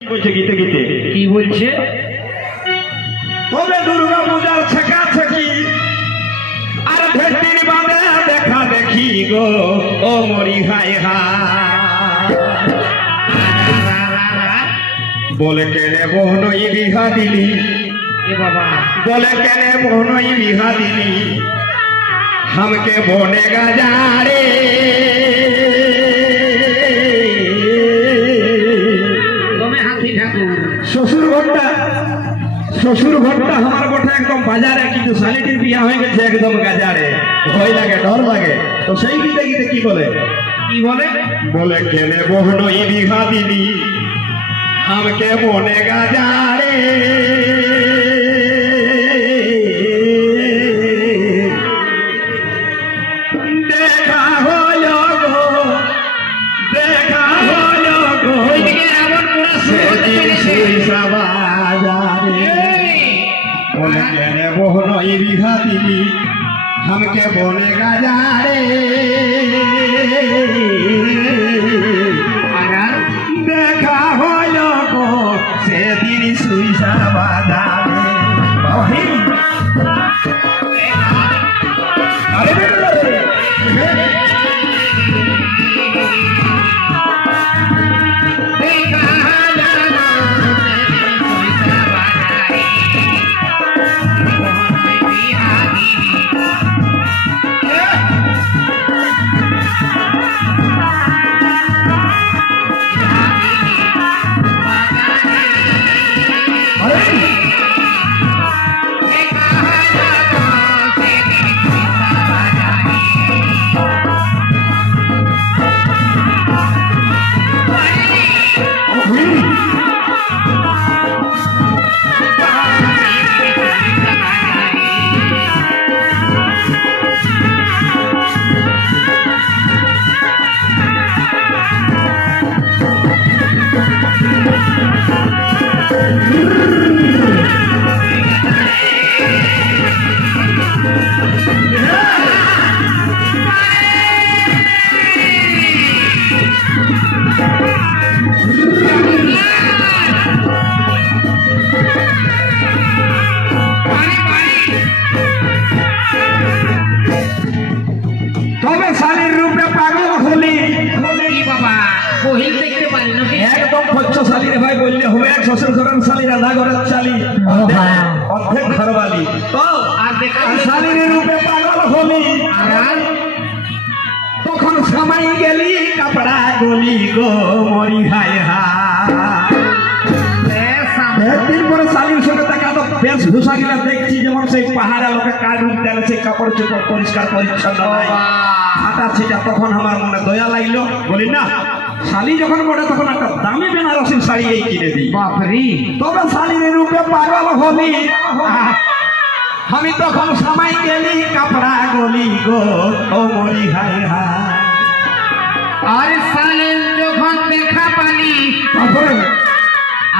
বলছে গীতে গীতে কি বলছে? তবে দুর্গা পূজার ছেকা ছেকি আর ভেটির বাঁধে দেখা দেখি গো ও মরি হাই হা বলে কেনে বহনই বিহা দিলি এ বাবা বলে কেনে বহনই বিহা দিলি हमके बोने गजारे তুমি হাতি ঠাকুর শ্বশুর ঘরটা আমার গোটা একদম বাজারে, কিন্তু শালিটির বিয়া হয়ে গেছে একদম গাজারে। ভয় লাগে, ডর লাগে। তো সেই গীতে গীতে কি বলে? কি বলে? বলে কেনে বহনই বিহা দিলি हमके बोने गजारे দেখা হলো গো দেখা হলো গো ওইদিকে রাবণ পুরো সেদিন সেই বাজারে বলে কেনে বহনই বিহা দিলি हमके बोने गजारे দেখা হলো গো সেদিন সুইসা বাজারে। আরে তবে শালীর রূপে পাগল হলি কি বাবা কহিল দেখতে পারি না একদম পচ্ছ শালী রে ভাই বললে হবে। এক শ্বশুর ঘরের শালী, রাধা ঘরের শালী, অর্ধেক ঘরবালি। তো আর দেখা শালীর রূপে পাগল হলি আর তখন সামাই গেলি কাপড়া গলি গো মরি হাই হা। একদিন পরে শালীর সঙ্গে দেখা তো বেশ ভূষাগুলা দেখছি, যেমন সেই পাহাড়ে লোকে কাঠ উঠতে সেই কাপড় চোপড় পরিষ্কার পরিচ্ছন্ন নাই, হাঁটা ছিটা। তখন আমার মনে দয়া লাগলো, বলি না শালী যখন বলে তখন একটা দামি বেনারসির শাড়ি এই কিনে দিই। বাপরি তবে শালীর রূপে পাগল হলি আমি তখন সামাই গেলি কাপড়া গলি গো ও মরি হাই হা। আর সালেন যখন দেখা পালি তারপরে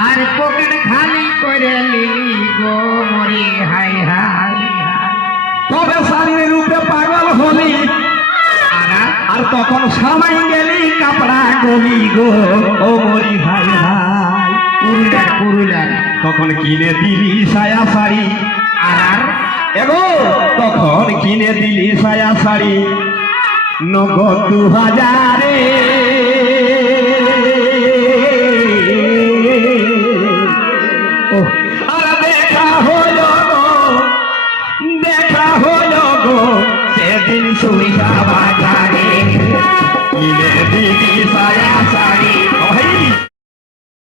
আর পকেট খালি করে লিলি গো মরি হাই হাই তবে শালীর রূপে পাগল হলি আর তখন সামাই গেলি কাপড়া গলি গো ও মরি হাই হাই। পুরুলার পুরুলার তখন কিনে দিলি সায়া শাড়ি আর এগো তখন কিনে দিলি সায়া শাড়ি নগদ 2000